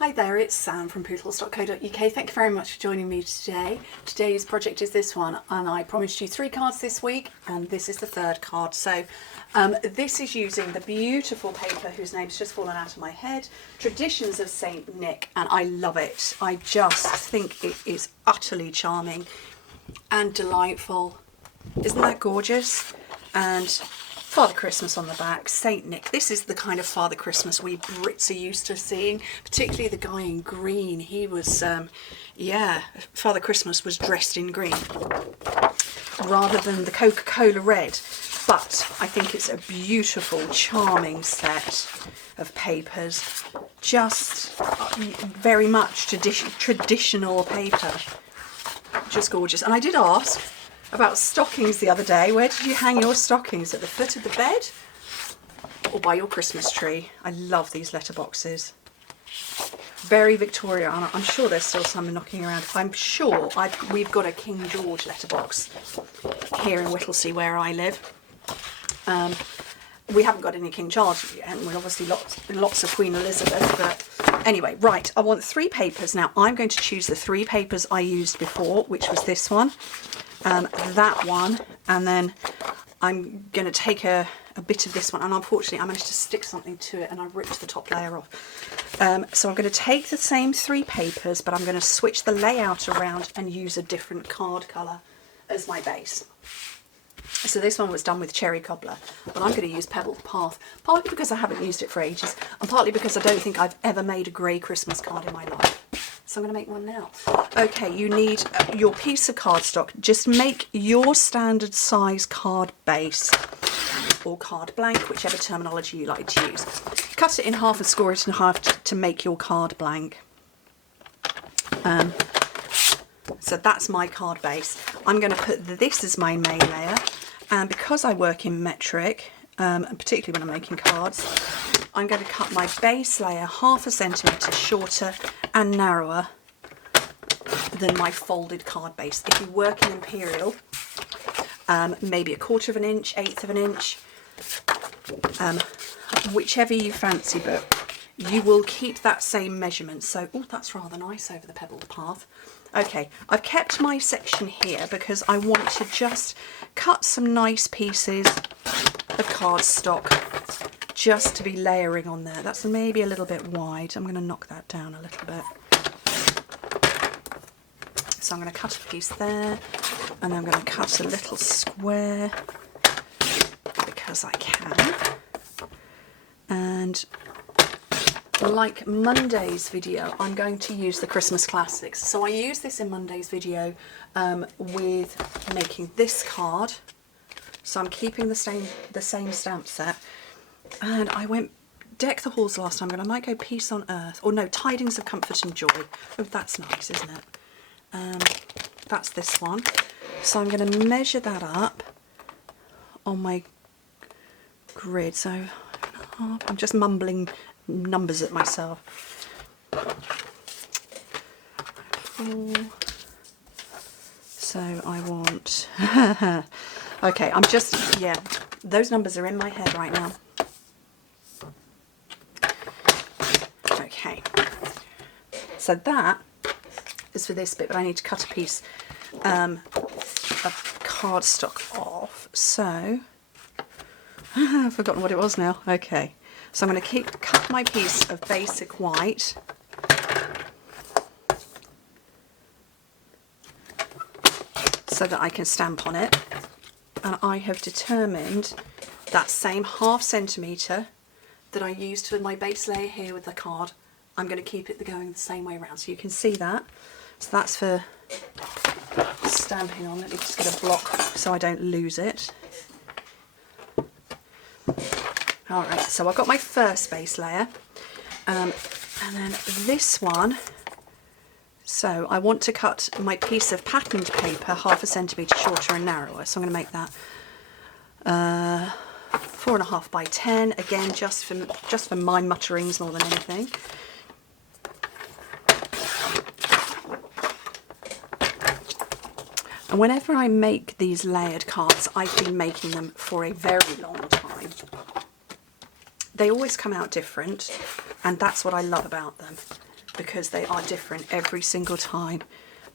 Hi there, it's Sam from Pootles.co.uk. Thank you very much for joining me today. Today's project is this one, and I promised you 3 cards this week, and this is the 3rd card. So this is using the beautiful paper whose name's just fallen out of my head, Traditions of Saint Nick, and I love it. I just think it is utterly charming and delightful. Isn't that gorgeous? And Father Christmas on the back, Saint Nick. This is the kind of Father Christmas we Brits are used to seeing, particularly the guy in green. He was, Father Christmas was dressed in green rather than the Coca-Cola red. But I think it's a beautiful, charming set of papers. Just very much traditional paper. Just gorgeous. And I did ask about stockings the other day. Where did you hang your stockings? At the foot of the bed or by your Christmas tree? I love these letterboxes. Very Victorian. I'm sure there's still some knocking around. I'm sure we've got a King George letterbox here in Whittlesea where I live. We haven't got any King Charles yet, and we're obviously lots of Queen Elizabeth, but anyway, right, I want 3 papers. Now I'm going to choose the 3 papers I used before, which was this one, that one, and then I'm going to take a bit of this one, and unfortunately I managed to stick something to it and I ripped the top layer off. So I'm going to take the same 3 papers, but I'm going to switch the layout around and use a different card colour as my base. So this one was done with Cherry Cobbler, but I'm going to use Pebbled Path, partly because I haven't used it for ages, and partly because I don't think I've ever made a grey Christmas card in my life. So I'm going to make one now. Okay, you need your piece of cardstock. Just make your standard size card base, or card blank, whichever terminology you like to use. Cut it in half and score it in half to make your card blank. So that's my card base. I'm going to put this as my main layer, and because I work in metric, and particularly when I'm making cards, I'm going to cut my base layer ½ centimetre shorter and narrower than my folded card base. If you work in imperial, maybe 1/4 of an inch, 1/8 of an inch, whichever you fancy, but you will keep that same measurement. So, oh, that's rather nice over the Pebbled Path. Okay, I've kept my section here because I want to just cut some nice pieces of cardstock just to be layering on there. That's maybe a little bit wide. I'm going to knock that down a little bit. So I'm going to cut a piece there, and I'm going to cut a little square because I can. And like Monday's video, I'm going to use the Christmas classics. So I used this in Monday's video with making this card. So I'm keeping the same stamp set. And I went Deck the Halls last time, but I might go Peace on Earth. Or no, Tidings of Comfort and Joy. Oh, that's nice, isn't it? That's this one. So I'm going to measure that up on my grid. So I'm just mumbling numbers at myself. So I want okay, I'm just, yeah, those numbers are in my head right now. Okay, so that is for this bit, but I need to cut a piece of cardstock off. So I've forgotten what it was now. Okay, so I'm going to cut my piece of basic white, so that I can stamp on it. And I have determined that same ½ centimetre that I used for my base layer here with the card, I'm going to keep it going the same way around. So you can see that. So that's for stamping on. Let me just get a block so I don't lose it. Alright, so I've got my first base layer, and then this one. So I want to cut my piece of patterned paper ½ centimetre shorter and narrower. So I'm going to make that 4.5 by 10. Again, just for my mutterings more than anything. And whenever I make these layered cards, I've been making them for a very long time. They always come out different, and that's what I love about them. because they are different every single time.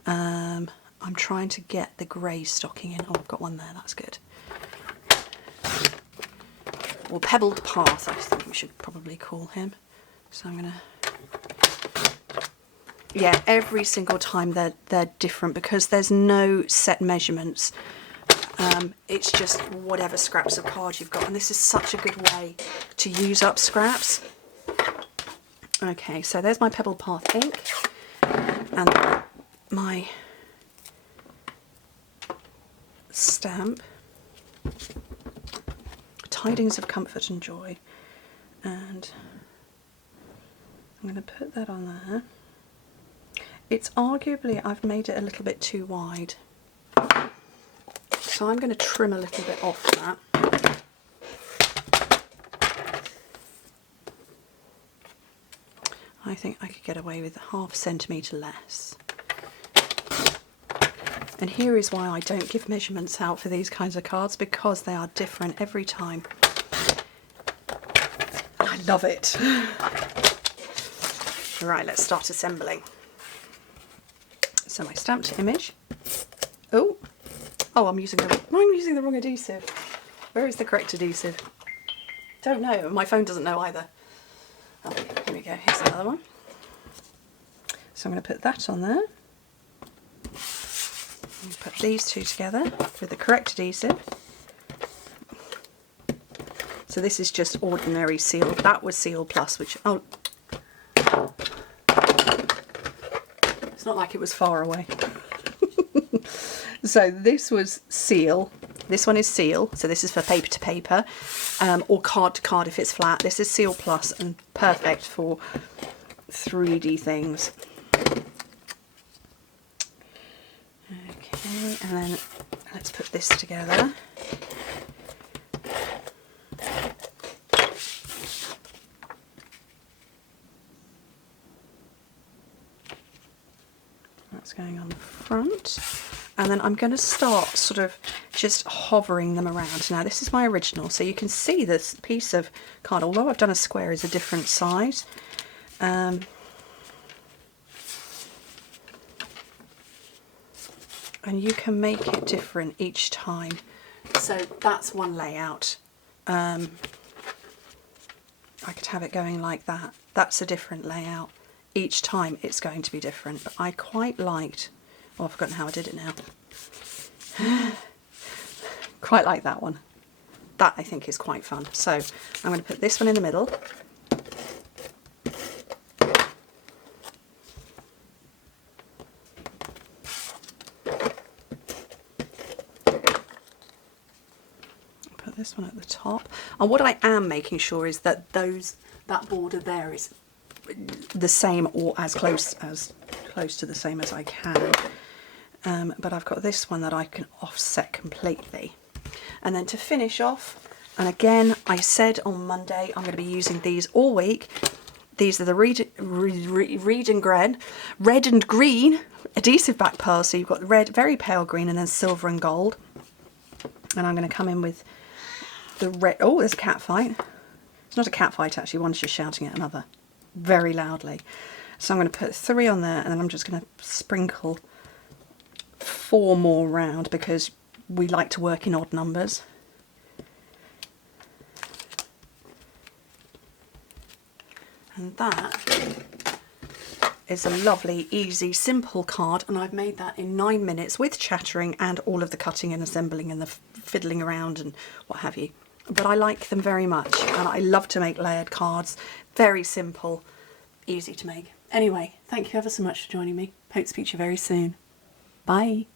I'm trying to get the grey stocking in. Oh, I've got one there, that's good. Or Pebbled Path, I think we should probably call him. So I'm gonna, yeah, every single time they're different because there's no set measurements. It's just whatever scraps of card you've got, and this is such a good way to use up scraps. Okay, so there's my Pebbled Path ink and my stamp, Tidings of Comfort and Joy, and I'm going to put that on there. It's arguably, I've made it a little bit too wide, so I'm going to trim a little bit off that. I think I could get away with 0.5 centimetre less. And here is why I don't give measurements out for these kinds of cards, because they are different every time. I love it. Right, let's start assembling. So my stamped image. Oh, I'm using the wrong adhesive. Where is the correct adhesive? Don't know. My phone doesn't know either. Oh, here we go. Here's another one. So I'm going to put that on there. Put these two together with the correct adhesive. So this is just ordinary seal. That was Seal Plus, which, oh, it's not like it was far away. So this was Seal. This one is Seal. So this is for paper to paper, or card to card if it's flat. This is Seal Plus and perfect for 3D things. And then let's put this together. That's going on the front. And then I'm going to start sort of just hovering them around. Now this is my original, so you can see this piece of card, although I've done a square, is a different size. And you can make it different each time. So that's one layout. I could have it going like that. That's a different layout. Each time it's going to be different. But I quite liked, oh, I've forgotten how I did it now. Quite like that one. That I think is quite fun. So I'm going to put this one in the middle. This one at the top, and what I am making sure is that that border there is the same or as close to the same as I can, but I've got this one that I can offset completely. And then to finish off, and again I said on Monday I'm going to be using these all week. These are the red and green adhesive back pearls. So you've got red, very pale green, and then silver and gold. And I'm going to come in with the red. Oh, there's a cat fight. It's not a cat fight actually, one's just shouting at another very loudly. So I'm going to put 3 on there, and then I'm just going to sprinkle 4 more round because we like to work in odd numbers. And that is a lovely, easy, simple card, and I've made that in 9 minutes with chattering and all of the cutting and assembling and the fiddling around and what have you. But I like them very much, and I love to make layered cards. Very simple, easy to make. Anyway, thank you ever so much for joining me. Hope to speak to you very soon. Bye.